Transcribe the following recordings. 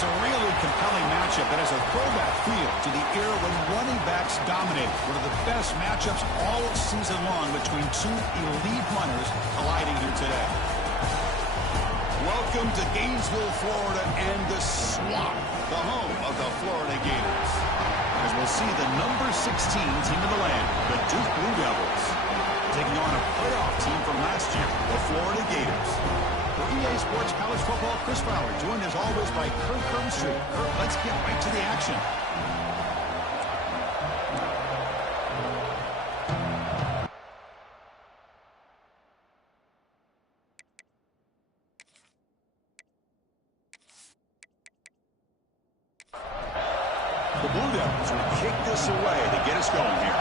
It's a really compelling matchup that has a throwback feel to the era when running backs dominated. One of the best matchups all season long between two elite runners colliding here today. Welcome to Gainesville, Florida, and the Swamp, the home of the Florida Gators. As we'll see the number 16 team in the land, the Duke Blue Devils, taking on a playoff team from last year, the Florida Gators. For EA Sports College Football, Chris Fowler, joined as always by Kurt Kirkstreet. Kurt, let's get right to the action. The Blue Devils will kick this away to get us going here.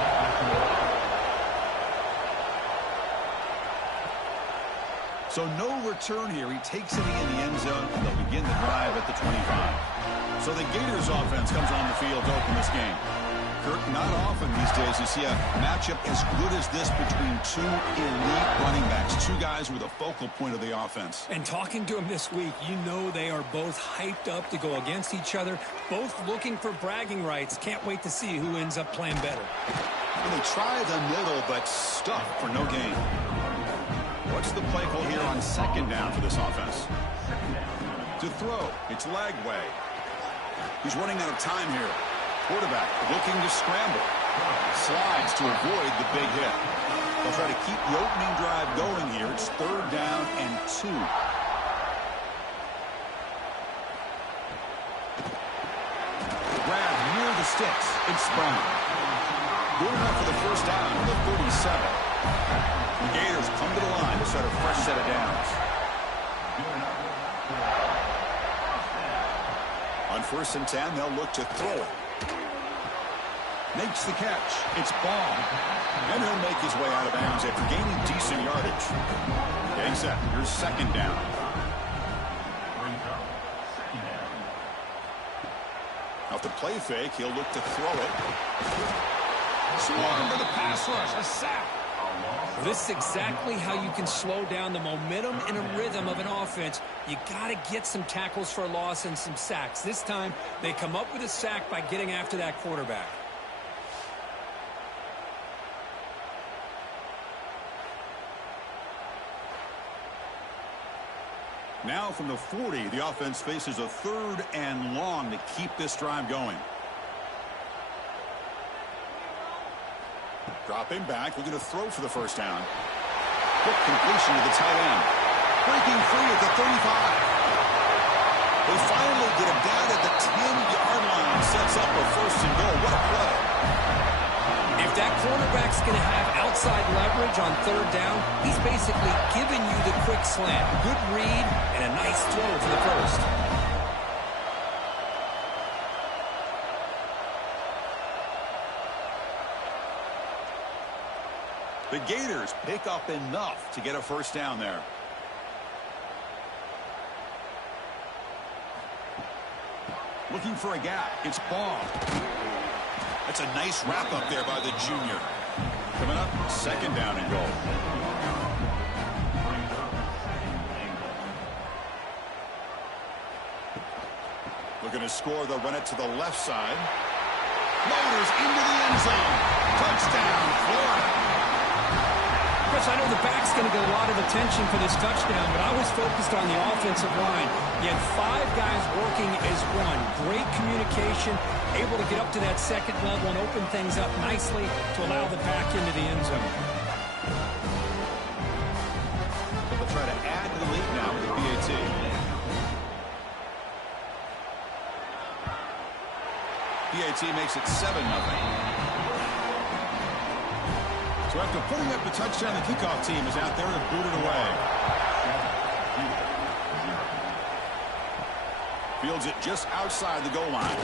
So no return here. He takes it in the end zone, and they'll begin the drive at the 25. So the Gators offense comes on the field to open this game. Kirk, not often these days you see a matchup as good as this between two elite running backs, two guys who are the focal point of the offense. And talking to them this week, you know they are both hyped up to go against each other, both looking for bragging rights. Can't wait to see who ends up playing better. And they try the middle, but stuff for no gain. What's the play call here on second down for this offense? To throw, it's Lagway. He's running out of time here. Quarterback looking to scramble. Slides to avoid the big hit. They'll try to keep the opening drive going here. It's 3rd down and 2. Grab near the sticks. It's Brown. Good enough for the first down at the 37. The Gators come to the line to start a fresh set of downs. On 1st and 10, they'll look to throw it. Makes the catch. It's Ball. And he'll make his way out of bounds after gaining decent yardage. Getting set. Here's 2nd down. Off the play fake, he'll look to throw it. Swarm to the pass rush. A sack. This is exactly how you can slow down the momentum and a rhythm of an offense. You got to get some tackles for a loss and some sacks. This time, they come up with a sack by getting after that quarterback. Now from the 40, the offense faces a 3rd and long to keep this drive going. Dropping back, looking to throw for the first down. Quick completion to the tight end. Breaking free at the 35. They finally get him down at the 10-yard line. Sets up a 1st and goal. What a play. If that quarterback's going to have outside leverage on 3rd down, he's basically giving you the quick slant. Good read and a nice throw for the 1st. The Gators pick up enough to get a 1st down there. Looking for a gap. It's Ball. That's a nice wrap up there by the junior. Coming up, 2nd down and goal. Looking to score, they'll run it to the left side. Motors into the end zone. Touchdown, Florida. Chris, I know the back's going to get a lot of attention for this touchdown, but I was focused on the offensive line. You had 5 guys working as one. Great communication, able to get up to that 2nd level and open things up nicely to allow the back into the end zone. They'll try to add to the lead now with the PAT. PAT makes it 7-0. So after putting up the touchdown, the kickoff team is out there to boot it away. Fields it just outside the goal line.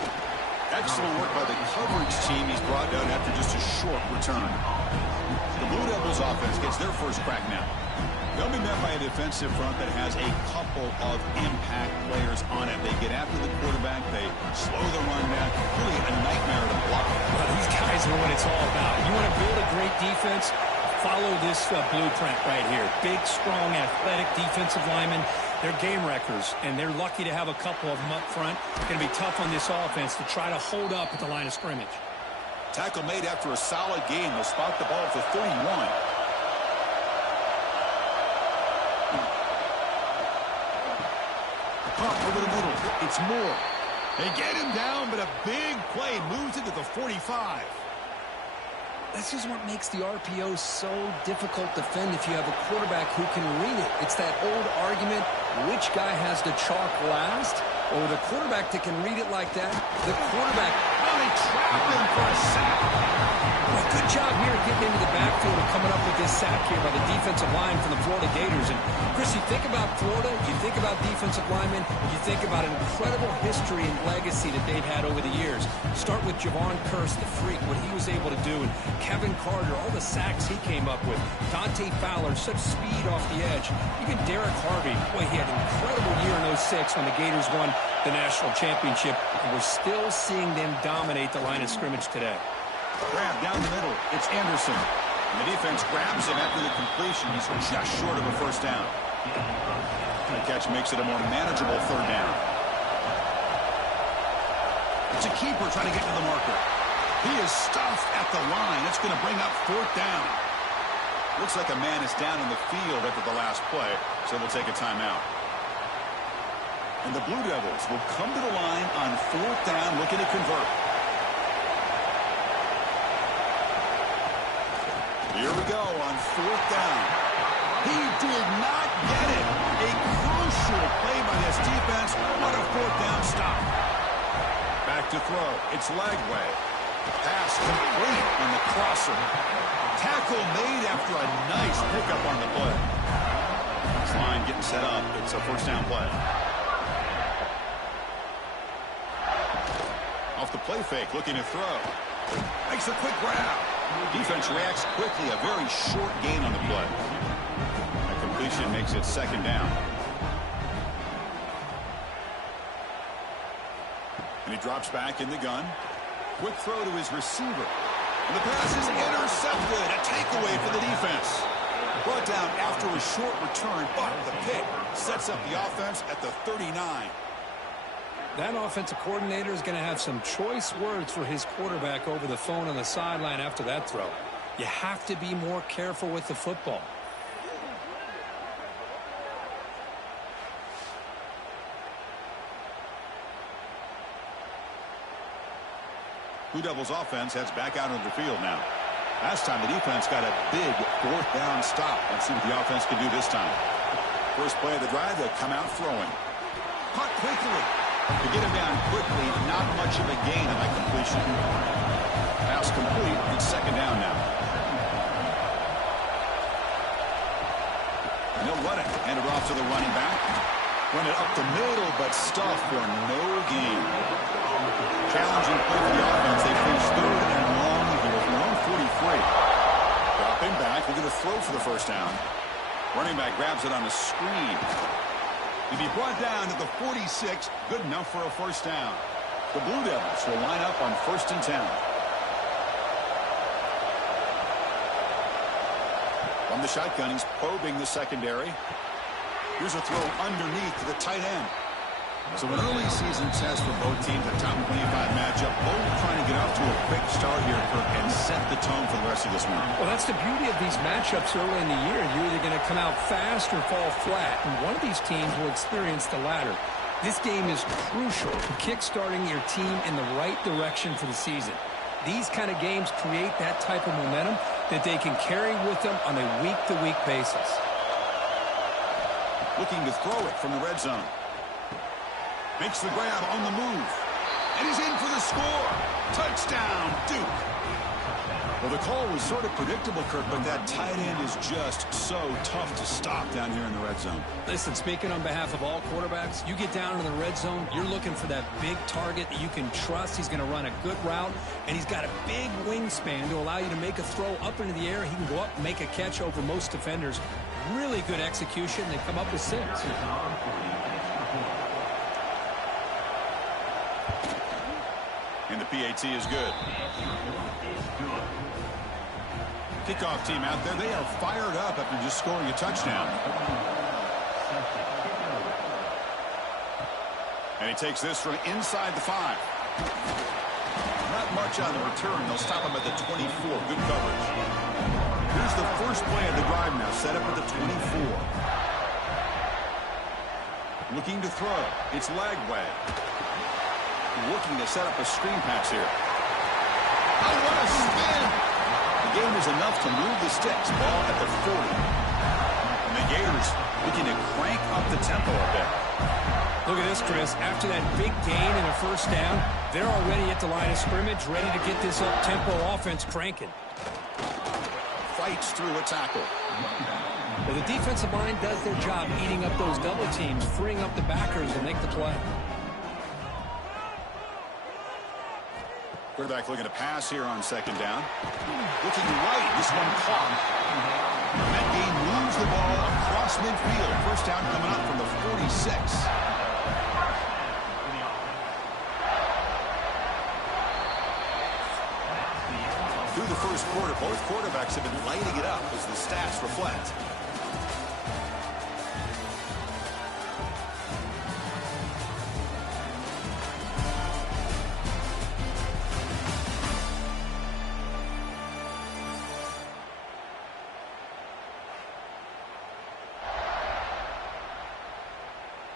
Excellent work by the coverage team he's brought down after just a short return. The Blue Devils offense gets their first crack now. They'll be met by a defensive front that has a couple of impact players on it. They get after the quarterback. They slow the run down. Really a nightmare to block. Well, these guys know what it's all about. You want to build a great defense? Follow this blueprint right here. Big, strong, athletic defensive linemen. They're game wreckers, and they're lucky to have a couple of them up front. Going to be tough on this offense to try to hold up at the line of scrimmage. Tackle made after a solid game. They'll spot the ball at the 31. Pump over the middle. It's Moore. They get him down, but a big play moves it to the 45. This is what makes the RPO so difficult to defend if you have a quarterback who can read it. It's that old argument, which guy has the chalk last? Or the quarterback that can read it like that, the quarterback. Oh, they trapped him for a sack. Well, good job here getting into the backfield and coming up with this sack here by the defensive line from the Florida Gators. And, Chris, you think about Florida, you think about defensive linemen, you think about an incredible history and legacy that they've had over the years. Start with Javon Kearse, the freak, what he was able to do, and Kevin Carter, all the sacks he came up with. Dante Fowler, such speed off the edge. Even Derek Harvey, boy, he had an incredible year in 06 when the Gators won the national championship, and we're still seeing them dominate the line of scrimmage today. Grab down the middle. It's Anderson. And the defense grabs him after the completion. He's just short of a 1st down. The catch makes it a more manageable 3rd down. It's a keeper trying to get to the marker. He is stuffed at the line. It's going to bring up 4th down. Looks like a man is down in the field after the last play, so they'll take a timeout. And the Blue Devils will come to the line on 4th down, looking to convert. Here we go on 4th down. He did not get it. A crucial play by this defense. What a 4th down stop. Back to throw. It's Lagway. Pass complete on the crosser. Tackle made after a nice pickup on the play. This line getting set up. It's a 1st down play. Off the play fake, looking to throw. Makes a quick grab. Defense reacts quickly. A very short gain on the play. A completion makes it 2nd down. And he drops back in the gun. Quick throw to his receiver. And the pass is intercepted. A takeaway for the defense. Brought down after a short return, but the pick sets up the offense at the 39. That offensive coordinator is going to have some choice words for his quarterback over the phone on the sideline after that throw. You have to be more careful with the football. Blue Devils offense heads back out onto the field now. Last time the defense got a big fourth down stop. Let's see what the offense can do this time. First play of the drive, they'll come out throwing. Caught quickly. To get him down quickly, not much of a gain on that completion. Pass complete. It's second down now. And they'll run it. Hand it off to the running back. Run it up the middle, but stuff for no gain. Challenging play for the offense. They finish third and long here from their own 43. Dropping back. We're going to throw for the first down. Running back grabs it on the screen. To be brought down at the 46, good enough for a first down. The Blue Devils will line up on 1st and 10. From the shotgun, he's probing the secondary. Here's a throw underneath to the tight end. So an early season test for both teams, a top 25 matchup. Both trying to get off to a quick start here, Kirk, and set the tone for the rest of this one. Well, that's the beauty of these matchups early in the year. You're either going to come out fast or fall flat, and one of these teams will experience the latter. This game is crucial to kick-starting your team in the right direction for the season. These kind of games create that type of momentum that they can carry with them on a week-to-week basis. Looking to throw it from the red zone. Makes the grab on the move. And he's in for the score. Touchdown, Duke. Well, the call was sort of predictable, Kirk, but that tight end is just so tough to stop down here in the red zone. Listen, speaking on behalf of all quarterbacks, you get down in the red zone, you're looking for that big target that you can trust. He's going to run a good route, and he's got a big wingspan to allow you to make a throw up into the air. He can go up and make a catch over most defenders. Really good execution. They come up with 6. And the PAT is good. Kickoff team out there, they are fired up after just scoring a touchdown. And he takes this from inside the 5. Not much on the return. They'll stop him at the 24. Good coverage. Here's the first play of the drive now, set up at the 24. Looking to throw. It's Lagway. Looking to set up a screen pass here. Oh, what a spin! The game is enough to move the sticks. Ball at the 40. And the Gators looking to crank up the tempo a bit. Look at this, Chris. After that big gain and a first down, they're already at the line of scrimmage, ready to get this up-tempo offense cranking. Fights through a tackle. Well, the defensive line does their job eating up those double teams, freeing up the backers to make the play. Quarterback looking to pass here on second down. Looking right. This one caught. That game moves the ball across midfield. First down coming up from the 46. Through the first quarter, both quarterbacks have been lighting it up as the stats reflect.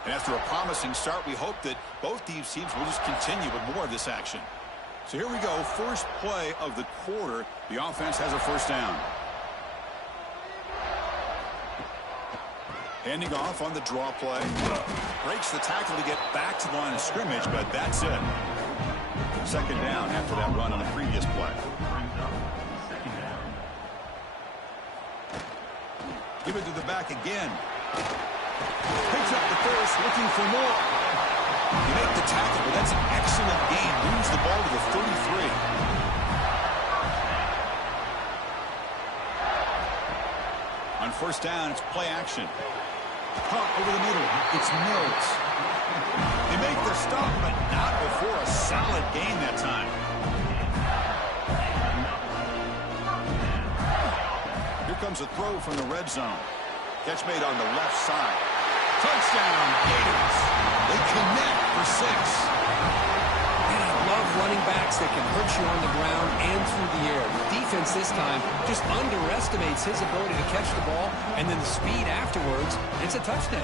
And after a promising start, we hope that both these teams will just continue with more of this action. So here we go, first play of the quarter. The offense has a first down. Handing off on the draw play. Breaks the tackle to get back to the line of scrimmage, but that's it. Second down after that run on the previous play. Give it to the back again. Picks up the first, looking for more. You make the tackle, but that's an excellent gain. Moves the ball to the 33. On first down, it's play action. Caught over the middle. It's Mills. They make the stop, but not before a solid gain that time. Here comes a throw from the red zone. Catch made on the left side. Touchdown, Gators. They connect for 6. And I love running backs that can hurt you on the ground and through the air. The defense this time just underestimates his ability to catch the ball, and then the speed afterwards, it's a touchdown.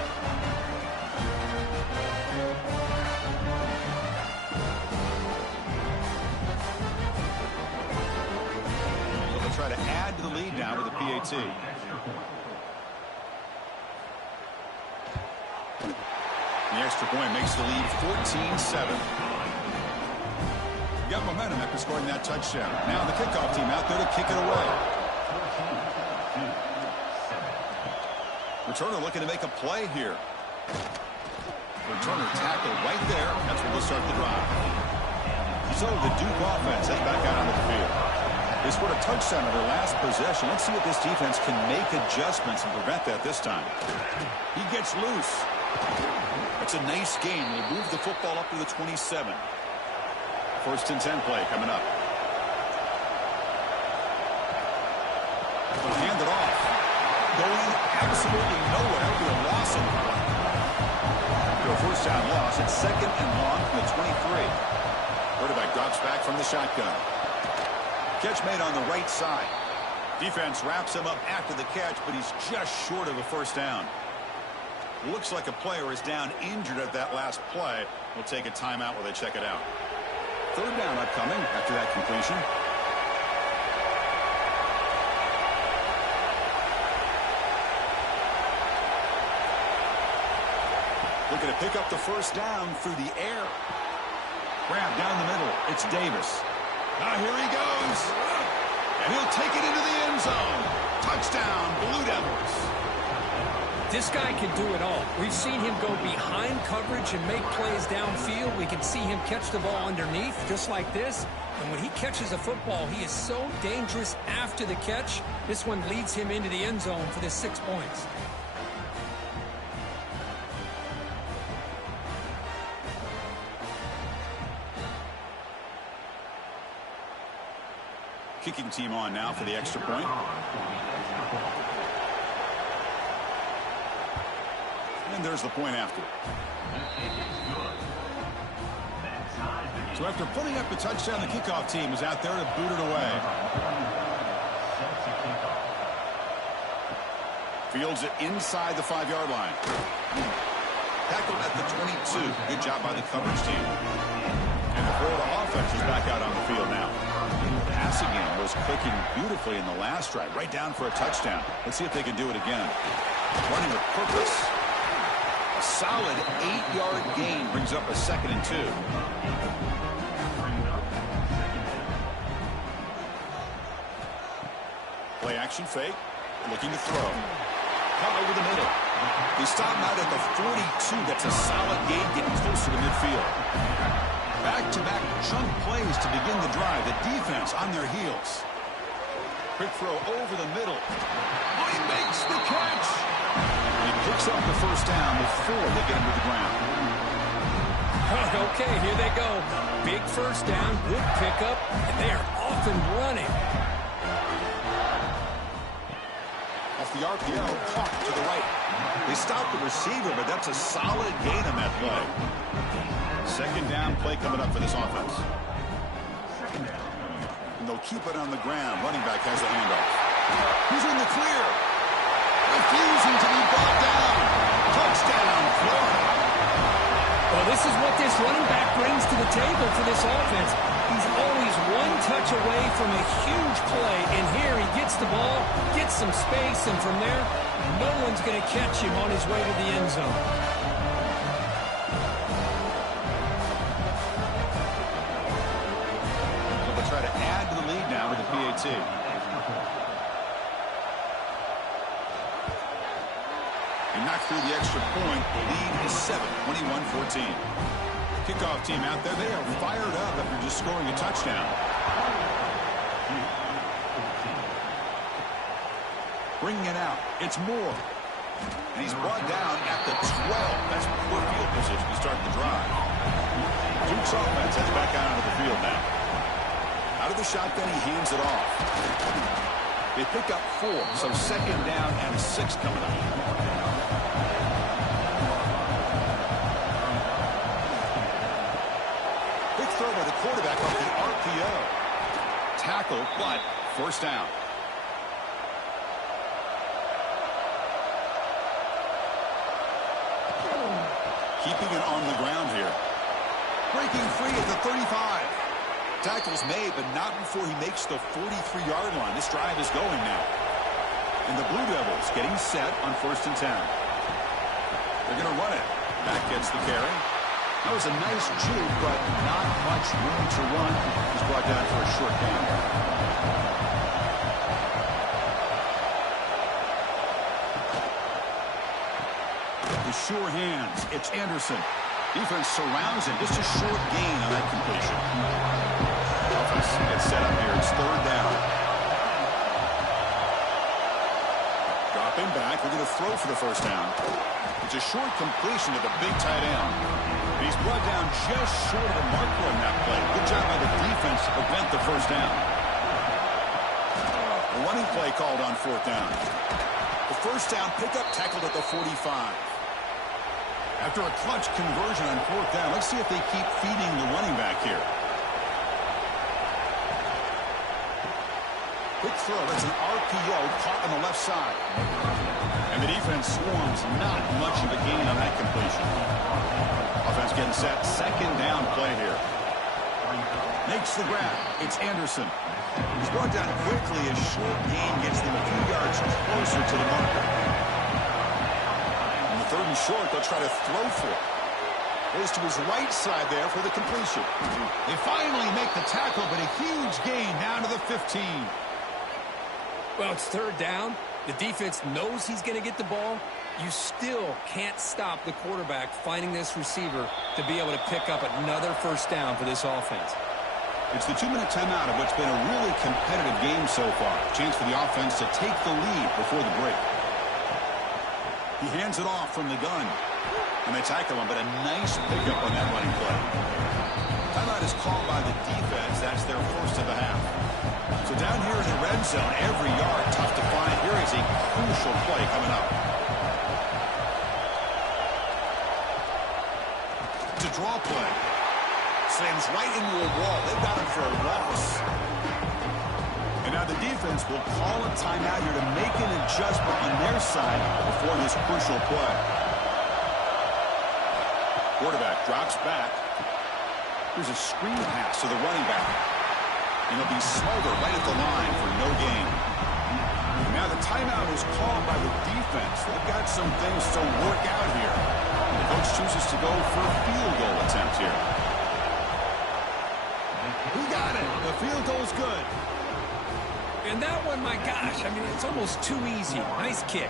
lead now with a PAT. The extra point makes the lead 14-7. Got momentum after scoring that touchdown. Now the kickoff team out there to kick it away. Returner looking to make a play here. Returner tackled right there. That's where they'll start the drive. So the Duke offense heads back out onto the field. They scored a touchdown on their last possession. Let's see if this defense can make adjustments and prevent that this time. He gets loose. That's a nice game. They move the football up to the 27. First and 10 play coming up. They'll hand it off. Going absolutely nowhere. That would be a loss in the play. For a first down loss, it's second and long from the 23. Quarterback drops back from the shotgun. Catch made on the right side. Defense wraps him up after the catch, but he's just short of a first down. Looks like a player is down injured at that last play. We'll take a timeout while they check it out. Third down upcoming after that completion. Looking to pick up the first down through the air. Grab down the middle. It's Davis. Now here he goes. And he'll take it into the end zone. Touchdown, Blue Devils. This guy can do it all. We've seen him go behind coverage and make plays downfield. We can see him catch the ball underneath just like this. And when he catches a football, he is so dangerous after the catch. This one leads him into the end zone for the 6 points. Kicking team on now for the extra point. And there's the point after. So after putting up the touchdown, the kickoff team is out there to boot it away. Fields it inside the 5-yard line. Tackled at the 22. Good job by the coverage team. And the Florida offense is back out on the field now. Passing game was clicking beautifully in the last drive, right down for a touchdown. Let's see if they can do it again. Running with purpose. A solid 8-yard gain brings up a 2nd and 2. Play action fake. Looking to throw. Caught over the middle. He stopped out at the 42. That's a solid gain getting closer to midfield. Back-to-back chunk plays to begin the drive. The defense on their heels. Quick throw over the middle. Oh, he makes the catch. He picks up the first down before they get him to the ground. Okay, here they go. Big first down, good pickup, and they are off and running. Off the RPO, caught to the right. They stopped the receiver, but that's a solid gain on that play. Second down play coming up for this offense. And they'll keep it on the ground. Running back has the handoff. He's in the clear. Refusing to be brought down. Touchdown, Florida. Well, this is what this running back brings to the table for this offense. He's always one touch away from a huge play. And here he gets the ball, gets some space, and from there, no one's going to catch him on his way to the end zone. Try to add to the lead now with the PAT. He knocked through the extra point. The lead is 7, 21-14. Kickoff team out there. They are fired up after just scoring a touchdown. Bringing it out. It's Moore. And he's brought down at the 12. That's poor field position to start the drive. Duke's offense heads back out onto the field now. Out of the shotgun, he hands it off. They pick up 4, so second down and 6 coming up. Big throw by the quarterback off the RPO. Tackle, but first down. Keeping it on the ground here. Breaking free at the 35. tackle's made, but not before he makes the 43-yard line. This drive is going now. And the Blue Devils getting set on 1st and 10. They're going to run it. Back gets the carry. That was a nice juke, but not much room to run. He's brought down for a short gain. With sure hands, it's Anderson. Defense surrounds him. Just a short gain on that completion. Offense gets set up here. It's 3rd down. Dropping back. We're going to throw for the 1st down. It's a short completion to the big tight end. And he's brought down just short of the marker on that play. Good job by the defense to prevent the 1st down. A running play called on 4th down. The 1st down pickup tackled at the 45. After a clutch conversion on 4th down, let's see if they keep feeding the running back here. Quick throw. That's an RPO caught on the left side. And the defense swarms. Not much of a gain on that completion. Offense getting set. 2nd down play here. Makes the grab. It's Anderson. He's brought down quickly. A short gain gets them a few yards closer to the marker. 3rd and short, they'll try to throw for it. Goes to his right side there for the completion. They finally make the tackle, but a huge gain down to the 15. Well, it's 3rd down. The defense knows he's going to get the ball. You still can't stop the quarterback finding this receiver to be able to pick up another 1st down for this offense. It's the 2-minute timeout of what's been a really competitive game so far. Chance for the offense to take the lead before the break. He hands it off from the gun. And they tackle him, but a nice pickup on that running play. Timeout is called by the defense. That's their 1st of the half. So down here in the red zone, every yard tough to find. Here is a crucial play coming up. It's a draw play. Slams right into a wall. They've got him for a loss. And now the defense will call a timeout here to make an adjustment on their side before this crucial play. Quarterback drops back. Here's a screen pass to the running back. And he'll be smoldered right at the line for no gain. And now the timeout is called by the defense. They've got some things to work out here. The coach chooses to go for a field goal attempt here. Who got it? The field goal's good. And that one, my gosh, I mean, it's almost too easy. Nice kick.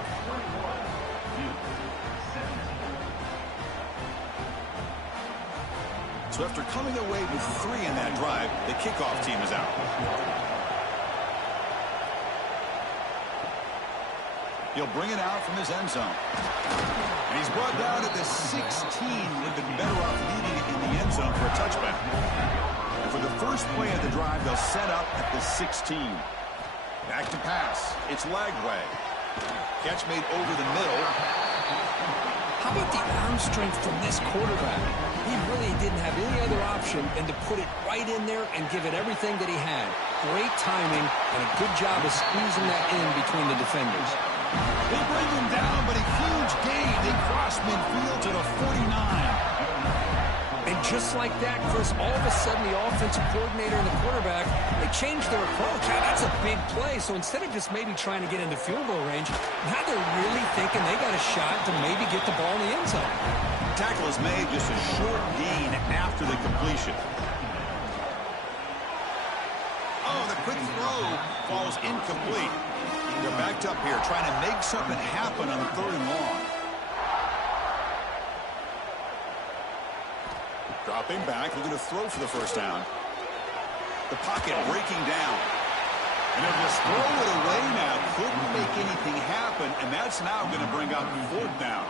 So after coming away with 3 in that drive, the kickoff team is out. He'll bring it out from his end zone. And he's brought down at the 16. Would have been better off leading it in the end zone for a touchback. And for the first play of the drive, they'll set up at the 16. Back to pass. It's Lagway. Catch made over the middle. How about the arm strength from this quarterback? He really didn't have any other option than to put it right in there and give it everything that he had. Great timing and a good job of squeezing that in between the defenders. They bring him down, but a huge gain. They cross midfield to the 49. And just like that, Chris, all of a sudden the offensive coordinator and the quarterback, they changed their approach. Now, that's a big play. So instead of just maybe trying to get into field goal range, now they're really thinking they got a shot to maybe get the ball in the end zone. Tackle is made, just a short gain after the completion. Oh, the quick throw falls incomplete. They're backed up here trying to make something happen on 3rd and long. Dropping back, looking to throw for the 1st down. The pocket breaking down. And they'll just throw it away now. Couldn't make anything happen, and that's now going to bring up 4th down.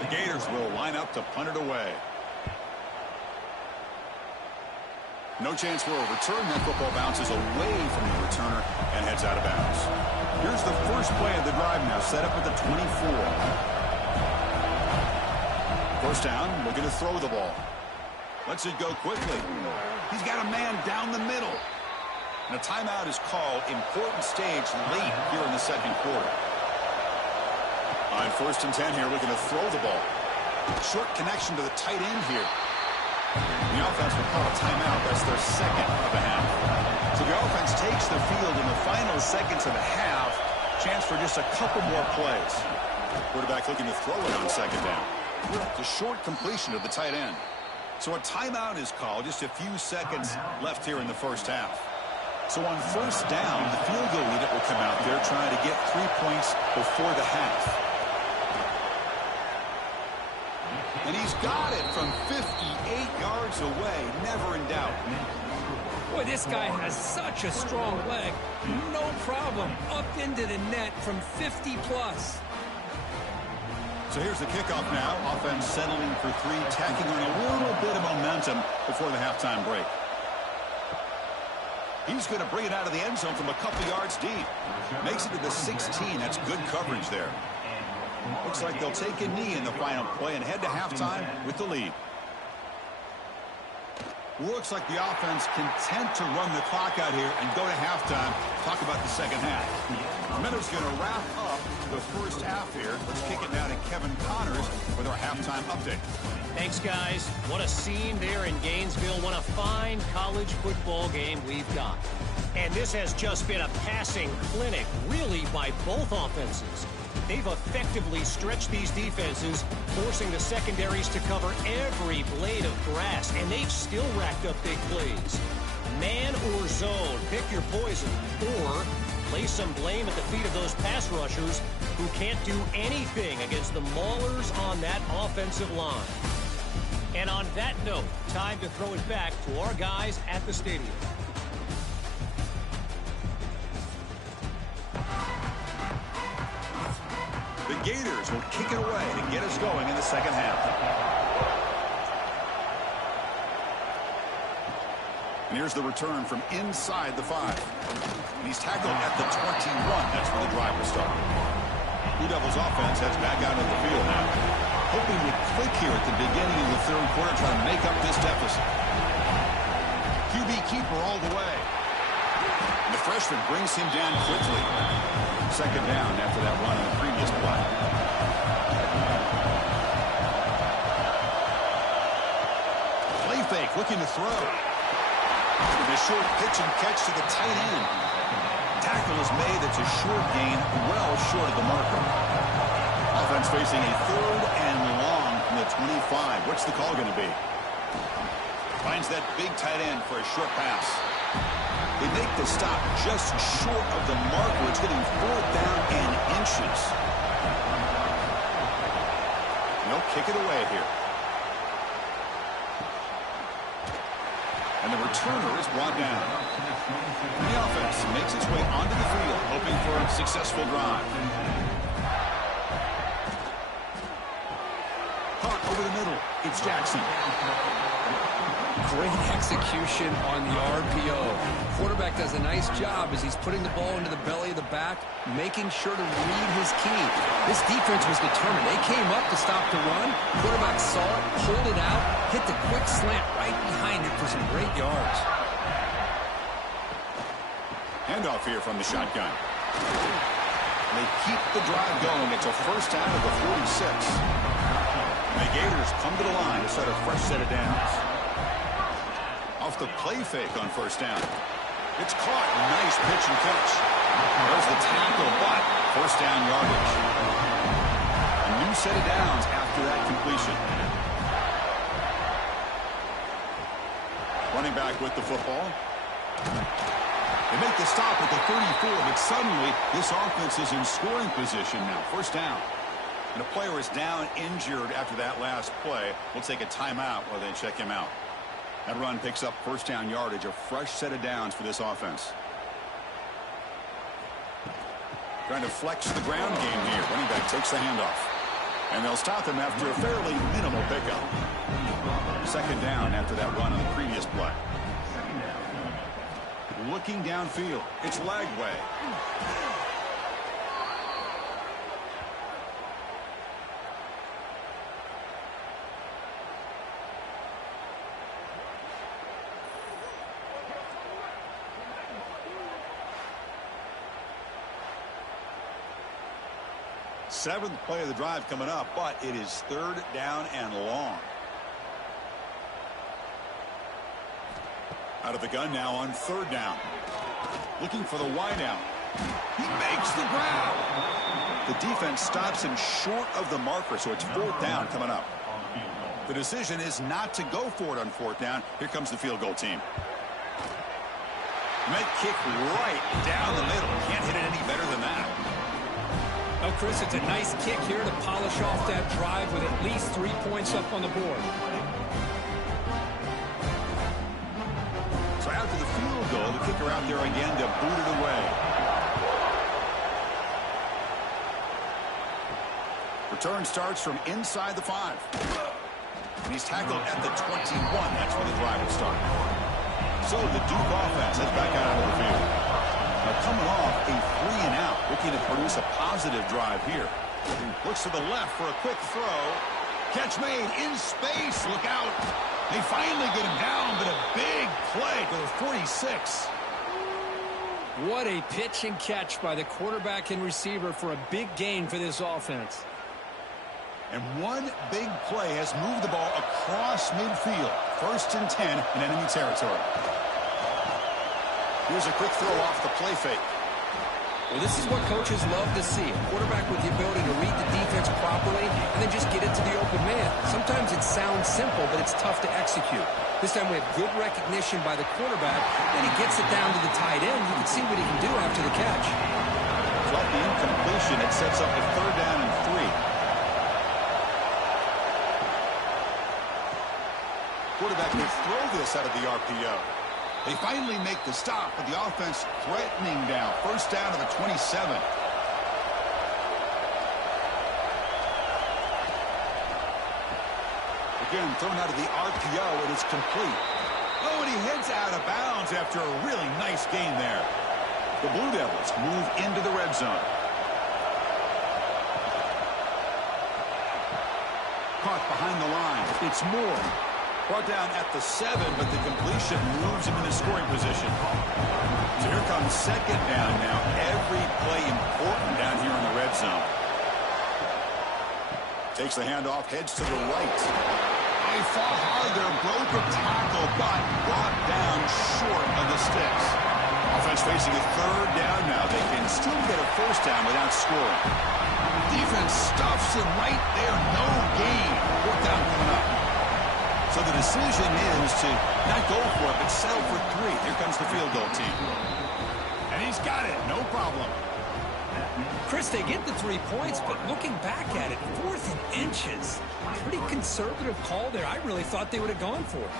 The Gators will line up to punt it away. No chance for a return. That football bounces away from the returner and heads out of bounds. Here's the first play of the drive now, set up at the 24. 1st down, looking to throw the ball. Lets it go quickly. He's got a man down the middle. And a timeout is called. Important stage late here in the 2nd quarter. On 1st and 10 here, looking to throw the ball. Short connection to the tight end here. The the offense will call a timeout. That's their second of the half. So the offense takes the field in the final seconds of the half. Chance for just a couple more plays. Quarterback looking to throw it on second down. It's a short completion of the tight end. So a timeout is called. Just a few seconds left here in the first half. So on first down, the field goal unit will come out there trying to get 3 points before the half. And he's got it from 58 yards away. Never in doubt. Boy, this guy has such a strong leg. No problem. Up into the net from 50-plus. So here's the kickoff now. Offense settling for three, tacking on a little bit of momentum before the halftime break. He's going to bring it out of the end zone from a couple yards deep. Makes it to the 16. That's good coverage there. Looks like they'll take a knee in the final play and head to halftime with the lead. Looks like the offense content to run the clock out here and go to halftime. Talk about the second half. Meadows going to wrap up the first half here. Let's kick it now to Kevin Connors with our halftime update. Thanks, guys. What a scene there in Gainesville. What a fine college football game we've got. And this has just been a passing clinic, really, by both offenses. They've effectively stretched these defenses, forcing the secondaries to cover every blade of grass, and they've still racked up big plays. Man or zone, pick your poison, or lay some blame at the feet of those pass rushers who can't do anything against the maulers on that offensive line. And on that note, time to throw it back to our guys at the stadium. The Gators will kick it away to get us going in the second half. And here's the return from inside the 5. And he's tackled at the 21. That's where the drive will start. Blue Devils offense heads back out of the field now. Hoping to click here at the beginning of the third quarter, trying to make up this deficit. QB keeper all the way. And the freshman brings him down quickly. Second down after that run on the previous play. Play fake, looking to throw. With a short pitch and catch to the tight end. Tackle is made. That's a short gain, well short of the marker. Offense facing a third and long from the 25. What's the call going to be? Finds that big tight end for a short pass. They make the stop just short of the marker. It's getting 4th down and inches. They'll kick it away here. And the returner is brought down. The offense makes its way onto the field, hoping for a successful drive. Caught over the middle. It's Jackson. Great execution on the RPO. Quarterback does a nice job as he's putting the ball into the belly of the back, making sure to read his key. This defense was determined. They came up to stop the run. Quarterback saw it, pulled it out, hit the quick slant right behind it for some great yards. Handoff here from the shotgun. And they keep the drive going. It's a first down of the 46. And the Gators come to the line to set a fresh set of downs. Off the play fake on first down. It's caught. Nice pitch and catch. There's the tackle, but first down yardage. A new set of downs after that completion. Running back with the football. They make the stop at the 34, but suddenly this offense is in scoring position now. First down. And a player is down injured after that last play. We'll take a timeout while they check him out. That run picks up first down yardage, a fresh set of downs for this offense. Trying to flex the ground game here. Running back takes the handoff. And they'll stop him after a fairly minimal pickup. Second down after that run on the previous play. Looking downfield. It's Lagway. Seventh play of the drive coming up, but it is third down and long. Out of the gun now on 3rd down. Looking for the wide out. He makes the grab. The defense stops him short of the marker, so it's 4th down coming up. The decision is not to go for it on 4th down. Here comes the field goal team. Med kick right down the middle. Can't hit it any better than that. Well, Chris, it's a nice kick here to polish off that drive with at least 3 points up on the board. So after the field goal, the kicker out there again to boot it away. Return starts from inside the 5. And he's tackled at the 21. That's where the drive will start. So the Duke offense heads back out onto the field. Now coming off a 3 and out, looking to produce a positive drive here. Looks to the left for a quick throw. Catch made in space. Look out. They finally get him down, but a big play to the 46. What a pitch and catch by the quarterback and receiver for a big gain for this offense. And one big play has moved the ball across midfield. 1st and 10 in enemy territory. Here's a quick throw off the play fake. Well, this is what coaches love to see. A quarterback with the ability to read the defense properly and then just get it to the open man. Sometimes it sounds simple, but it's tough to execute. This time we have good recognition by the quarterback. Then he gets it down to the tight end. You can see what he can do after the catch. Drop the incompletion. It sets up a 3rd down and 3. Quarterback will throw this out of the RPO. They finally make the stop, but the offense threatening down. 1st down to the 27. Again, thrown out of the RPO, and it's complete. Oh, and he heads out of bounds after a really nice gain there. The Blue Devils move into the red zone. Caught behind the line. It's Moore. Brought down at the 7, but the completion moves him into scoring position. So here comes 2nd down now. Every play important down here in the red zone. Takes the handoff, heads to the right. They fought hard there, broke a tackle, but brought down short of the sticks. Offense facing a 3rd down now. They can still get a 1st down without scoring. Defense stuffs him right there. No gain. 4th down coming up. So the decision is to not go for it, but settle for 3. Here comes the field goal team. And he's got it. No problem. Chris, they get the 3 points, but looking back at it, 4th and inches. Pretty conservative call there. I really thought they would have gone for it.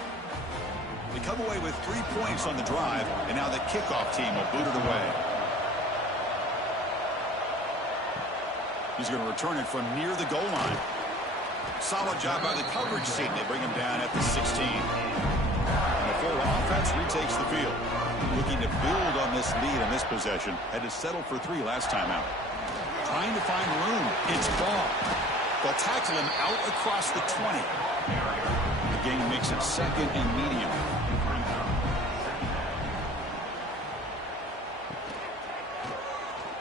They come away with 3 points on the drive, and now the kickoff team will boot it away. He's going to return it from near the goal line. Solid job by the coverage team. They bring him down at the 16. And the Florida offense retakes the field. Looking to build on this lead in this possession. Had to settle for 3 last time out. Trying to find room. It's Ball. They'll tackle him out across the 20. The game makes it 2nd and medium.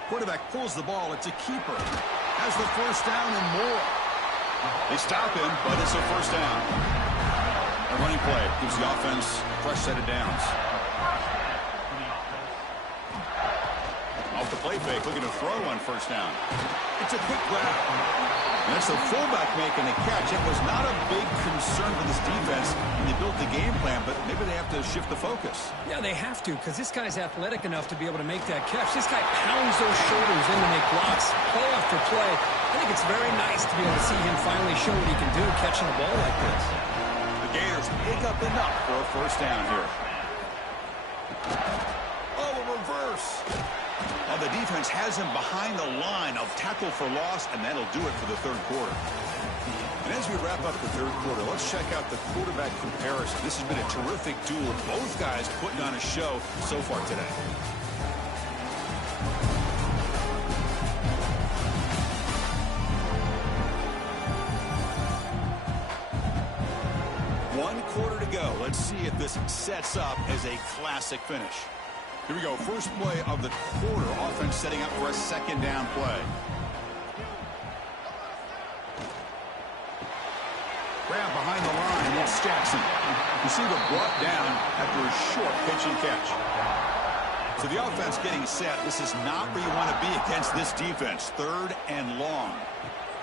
Quarterback pulls the ball. It's a keeper. Has the 1st down and more. They stop him, but it's a 1st down. A running play gives the offense a fresh set of downs. Off the play fake, looking to throw on 1st down. It's a quick grab. And that's the fullback making the catch. It was not a big concern for this defense when they built the game plan, but maybe they have to shift the focus. Yeah, they have to, because this guy's athletic enough to be able to make that catch. This guy pounds those shoulders in to make blocks, play after play. I think it's very nice to be able to see him finally show what he can do catching the ball like this. The Gators pick up enough for a 1st down here. Oh, a reverse. Well, the defense has him behind the line of tackle for loss, and that'll do it for the 3rd quarter. And as we wrap up the 3rd quarter, let's check out the quarterback comparison. This has been a terrific duel. Both guys putting on a show so far today. One quarter to go. Let's see if this sets up as a classic finish. Here we go. First play of the quarter. Offense setting up for a 2nd down play. Grab behind the line. It's Jackson. Receiver brought down after a short pitch and catch. So the offense getting set. This is not where you want to be against this defense. 3rd and long.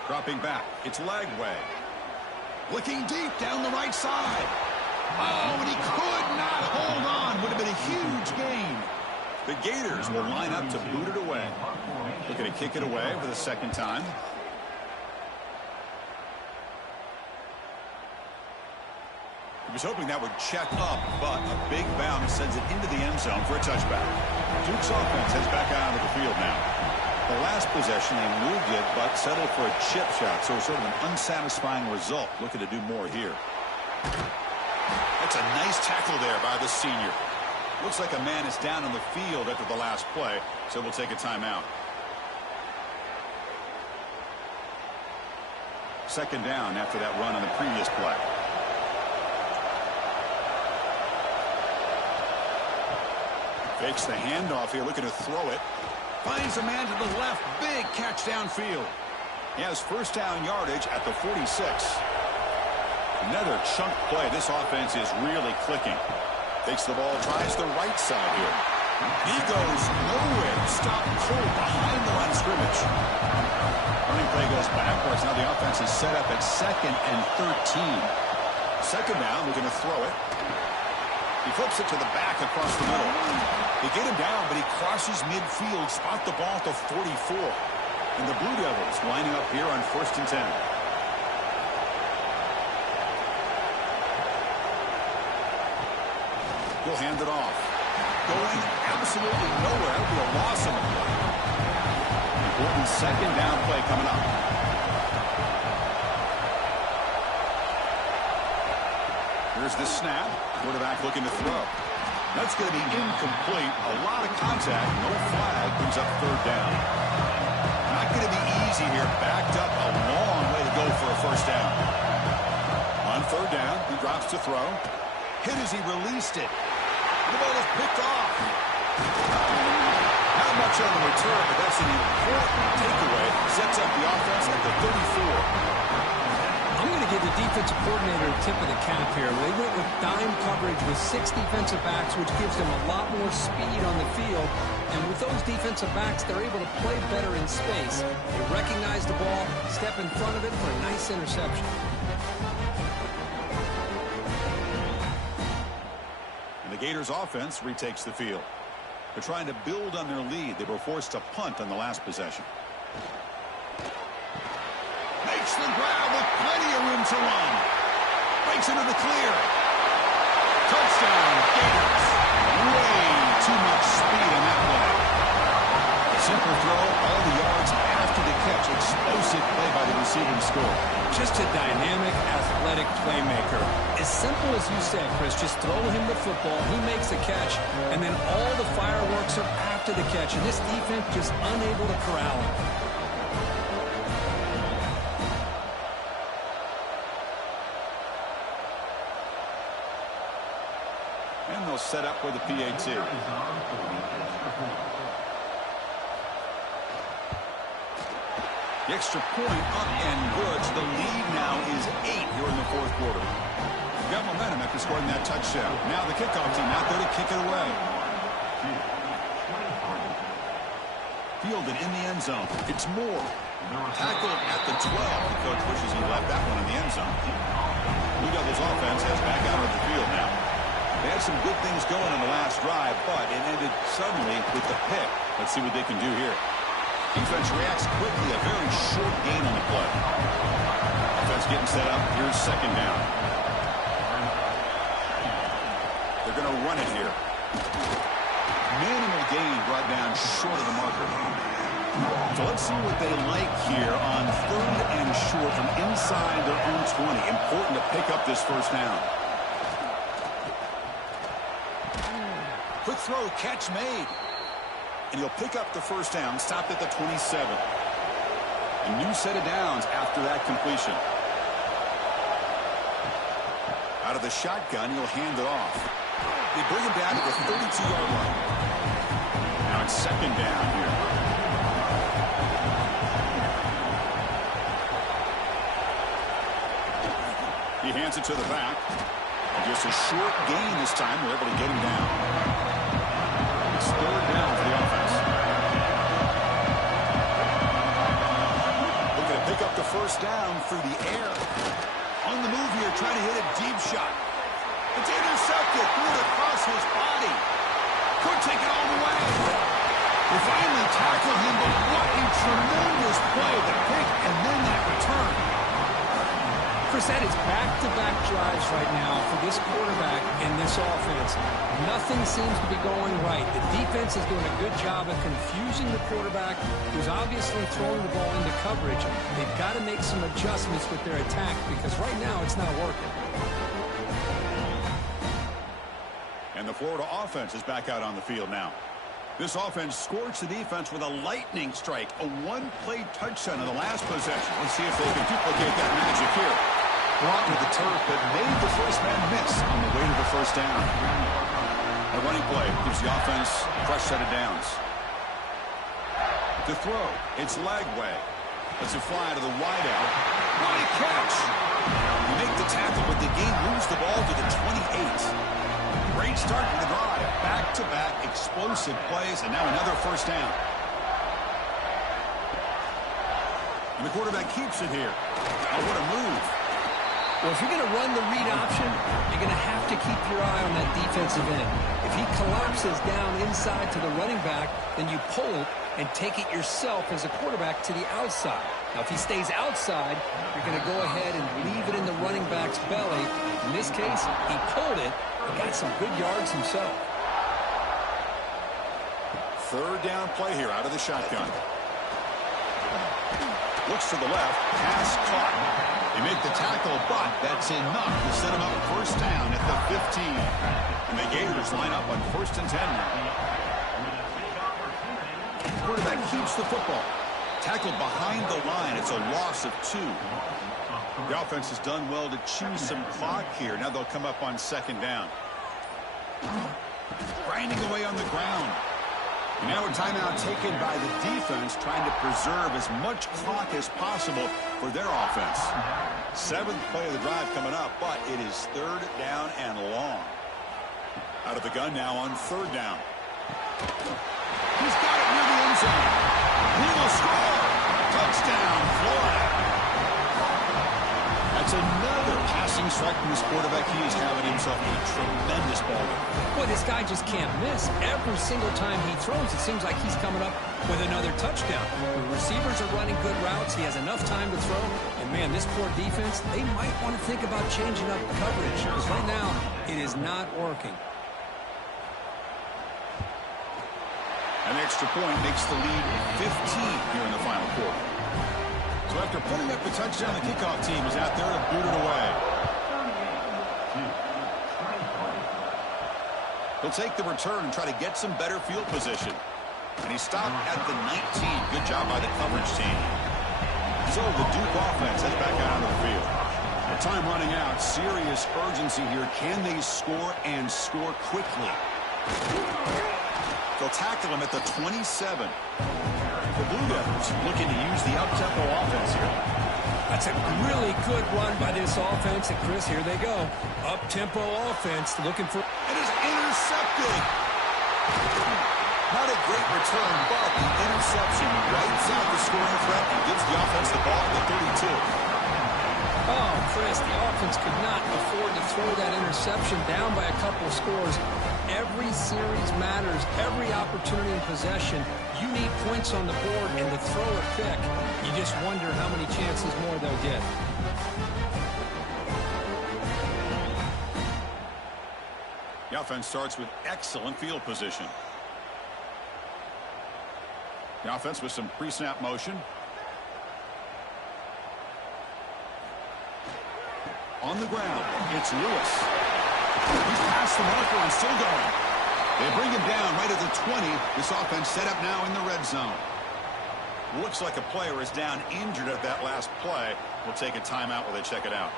Dropping back. It's Lagway. Looking deep down the right side. Oh, and he could not hold on. Would have been a huge gain. The Gators will line up to boot it away. Looking to kick it away for the 2nd time. He was hoping that would check up, but a big bounce sends it into the end zone for a touchback. Duke's offense heads back out onto the field now. The last possession, they moved it, but settled for a chip shot, so sort of an unsatisfying result. Looking to do more here. That's a nice tackle there by the senior. Looks like a man is down on the field after the last play, so we'll take a timeout. 2nd down after that run on the previous play. Fakes the handoff here, looking to throw it. Finds a man to the left. Big catch downfield. He has 1st down yardage at the 46. Another chunk play. This offense is really clicking. Takes the ball, tries the right side here. He goes nowhere. Stop cold behind the line of scrimmage. Running play goes backwards. Now the offense is set up at 2nd and 13. 2nd down, looking to throw it. He flips it to the back across the middle. They get him down, but he crosses midfield, spot the ball at the 44. And the Blue Devils lining up here on 1st and 10. He'll hand it off. Going absolutely nowhere. That'll be a loss on the play. Important 2nd down play coming up. Here's the snap. Quarterback looking to throw. That's going to be incomplete. A lot of contact. No flag. Brings up 3rd down. Not going to be easy here. Backed up a long way to go for a 1st down. On 3rd down, he drops to throw. Hit as he released it. The ball is picked off. Not much on the return, but that's an important takeaway. Sets up the offense at the 34. I'm going to give the defensive coordinator a tip of the cap here. They went with dime coverage with 6 defensive backs, which gives them a lot more speed on the field. And with those defensive backs, they're able to play better in space. They recognize the ball, step in front of it for a nice interception. And the Gators offense retakes the field. They're trying to build on their lead. They were forced to punt on the last possession. Makes the grab with plenty of room to run. Breaks into the clear. Touchdown, Gators. Way too much speed on that play. Simple throw, all the yards after the catch. Explosive play by the receiving score. Just a dynamic, athletic playmaker. As simple as you said, Chris, just throw him the football, he makes the catch, and then all the fireworks are after the catch, and this defense just unable to corral him. And they'll set up with a PAT. The extra point up and good. The lead now is 8 here in the 4th quarter. You've got momentum after scoring that touchdown. Now the kickoff team out there to kick it away. Fielded in the end zone. It's Moore. Tackled at the 12. The coach wishes he left that one in the end zone. Blue Devils offense has back out of the field now. They had some good things going on the last drive, but it ended suddenly with the pick. Let's see what they can do here. Defense reacts quickly. A very short gain on the play. Offense getting set up. Here's 2nd down. They're going to run it here. Minimal gain brought down short of the marker. So let's see what they like here on 3rd and short from inside their own 20. Important to pick up this 1st down. Quick throw, catch made. And he'll pick up the 1st down, stopped at the 27. A new set of downs after that completion. Out of the shotgun, he'll hand it off. They bring him down to the 32-yard line. Now it's 2nd down here. He hands it to the back. Just a short gain this time. They're able to get him down. It's third down for the offense. Looking to pick up the first down through the air. On the move here, trying to hit a deep shot. It's intercepted. Threw it across his body. Could take it all the way. They finally tackled him, but what a tremendous play. The pick and then that return. Chris, that is back-to-back drives right now for this quarterback and this offense. Nothing seems to be going right. The defense is doing a good job of confusing the quarterback, who's obviously throwing the ball into coverage. They've got to make some adjustments with their attack because right now it's not working. And the Florida offense is back out on the field now. This offense scorched the defense with a lightning strike, a one-play touchdown in the last possession. Let's see if they can duplicate that magic here. Blocked with the turf, but made the first man miss on the way to the first down. A running play gives the offense a fresh set of downs. To throw, it's Lagway. Let's it fly to the wideout. What a catch! You make the tackle, but the game moves the ball to the 28. Great start to the drive. Back-to-back explosive plays, and now another first down. And the quarterback keeps it here. Oh, what a move. Well, if you're going to run the read option, you're going to have to keep your eye on that defensive end. If he collapses down inside to the running back, then you pull it and take it yourself as a quarterback to the outside. Now, if he stays outside, you're going to go ahead and leave it in the running back's belly. In this case, he pulled it and got some good yards himself. Third down play here out of the shotgun. Looks to the left. Pass caught. They make the tackle, but that's enough to set him up first down at the 15. And the Gators line up on 1st and 10 now. Quarterback keeps the football. Tackled behind the line. It's a loss of 2. The offense has done well to chew some clock here. Now they'll come up on 2nd down. Grinding away on the ground. And now a timeout taken by the defense, trying to preserve as much clock as possible for their offense. 7th play of the drive coming up, but it is 3rd down and long. Out of the gun now on 3rd down. He's got it near the end zone. He will score. Touchdown, Florida. That's another passing strike from this quarterback. He is having himself a tremendous ball game. Boy, this guy just can't miss. Every single time he throws, it seems like he's coming up with another touchdown. The receivers are running good routes. He has enough time to throw. And, man, this poor defense, they might want to think about changing up coverage because right now it is not working. An extra point makes the lead 15 here in the final quarter. So after putting up the touchdown, the kickoff team is out there to boot it away. He'll take the return and try to get some better field position. And he stopped at the 19. Good job by the coverage team. So the Duke offense heads back out onto the field. The time running out. Serious urgency here. Can they score and score quickly? They'll tackle him at the 27. The Blue Devils looking to use the up-tempo offense here. That's a really good run by this offense. And, Chris, here they go. Up-tempo offense looking for... It is intercepted. Not a great return, but the interception writes out the scoring threat and gives the offense the ball at the 32. Oh, Chris, the offense could not afford to throw that interception down by a couple of scores. Every series matters. Every opportunity in possession. You need points on the board, and to throw a pick, you just wonder how many chances more they'll get. The offense starts with excellent field position. The offense with some pre-snap motion. On the ground, it's Lewis. He's past the marker and still going. They bring him down right at the 20. This offense set up now in the red zone. Looks like a player is down injured at that last play. We'll take a timeout while they check it out.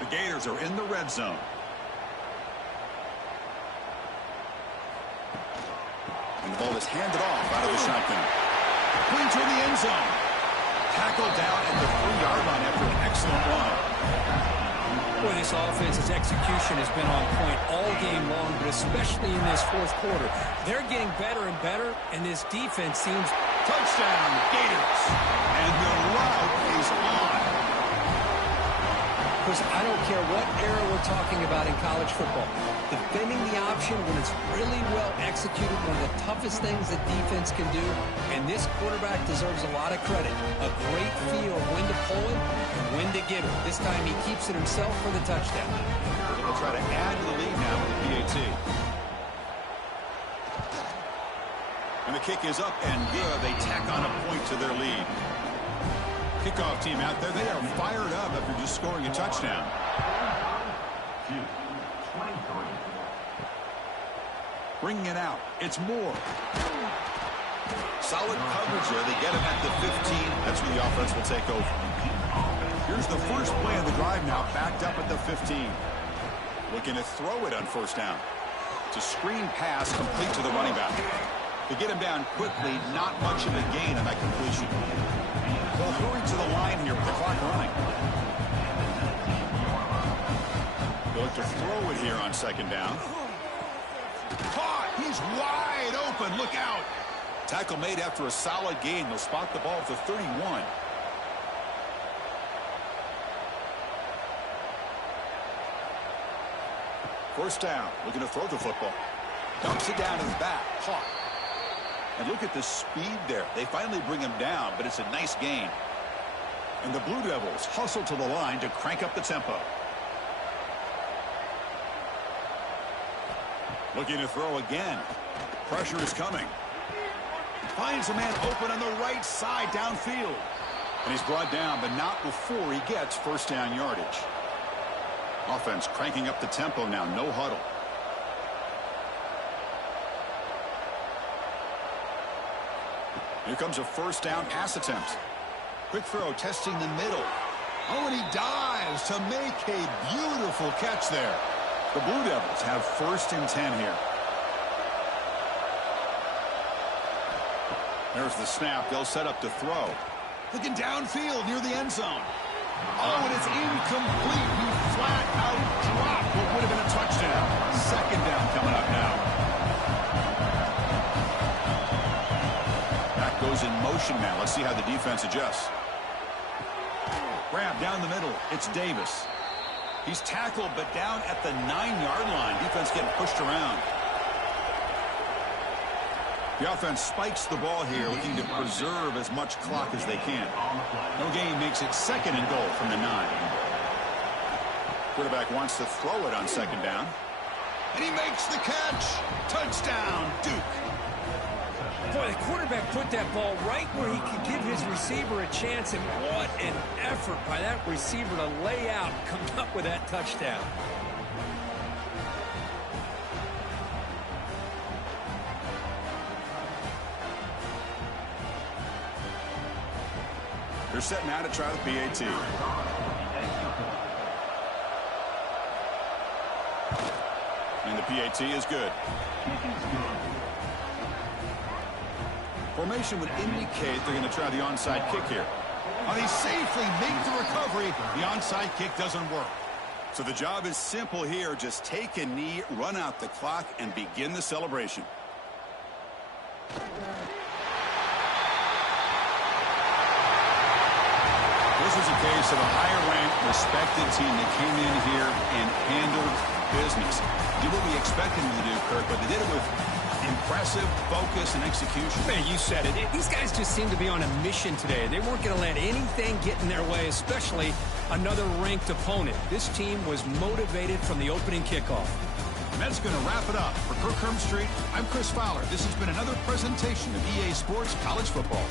The Gators are in the red zone. And the ball is handed off out of the shotgun. Clean to the end zone. Tackled down at the 3-yard line after an excellent run. Boy, this offense's execution has been on point all game long, but especially in this fourth quarter. They're getting better and better, and this defense seems... Touchdown, Gators. And the route is on. Because I don't care what era we're talking about in college football. Defending the option when it's really well executed, one of the toughest things that defense can do. And this quarterback deserves a lot of credit. A great feel of when to pull it and when to give it. This time he keeps it himself for the touchdown. They'll try to add to the lead now with the PAT. And the kick is up and good. They tack on a point to their lead. Kickoff team out there. They are fired up after just scoring a touchdown. Bringing it out. It's Moore. Solid coverage there. They get him at the 15. That's where the offense will take over. Here's the first play of the drive now, backed up at the 15. Looking to throw it on first down. It's a screen pass complete to the running back. To get him down quickly, not much of a gain on that completion. They'll hurry to the line here with the clock running. They'll look to throw it here on second down. Caught! He's wide open. Look out! Tackle made after a solid gain. They'll spot the ball at the 31. First down. Looking to throw the football. Dumps it down in the back. Caught. And look at the speed there. They finally bring him down, but it's a nice gain. And the Blue Devils hustle to the line to crank up the tempo. Looking to throw again. Pressure is coming. Finds a man open on the right side downfield. And he's brought down, but not before he gets first down yardage. Offense cranking up the tempo now. No huddle. Here comes a first down pass attempt. Quick throw testing the middle. Oh, and he dives to make a beautiful catch there. The Blue Devils have first and 10 here. There's the snap. They'll set up to throw. Looking downfield near the end zone. Oh, and it's incomplete. He flat out dropped what would have been a touchdown. Second down coming up now. Goes in motion now. Let's see how the defense adjusts. Grab down the middle. It's Davis. He's tackled, but down at the 9-yard line. Defense getting pushed around. The offense spikes the ball here, looking to preserve as much clock as they can. No gain makes it second and goal from the 9. Quarterback wants to throw it on second down. And he makes the catch. Touchdown, Duke. Boy, the quarterback put that ball right where he could give his receiver a chance, and what an effort by that receiver to lay out and come up with that touchdown. They're setting out to try the PAT. And the PAT is good. Formation would indicate they're going to try the onside kick here. They safely make the recovery. The onside kick doesn't work. So the job is simple here. Just take a knee, run out the clock, and begin the celebration. This is a case of a higher-ranked, respected team that came in here and handled business. Did what we expected them to do, Kirk, but they did it with impressive focus and execution. Man, you said it. These guys just seem to be on a mission today. They weren't going to let anything get in their way, especially another ranked opponent. This team was motivated from the opening kickoff. And that's going to wrap it up. For Kirk Street, I'm Chris Fowler. This has been another presentation of EA Sports College Football.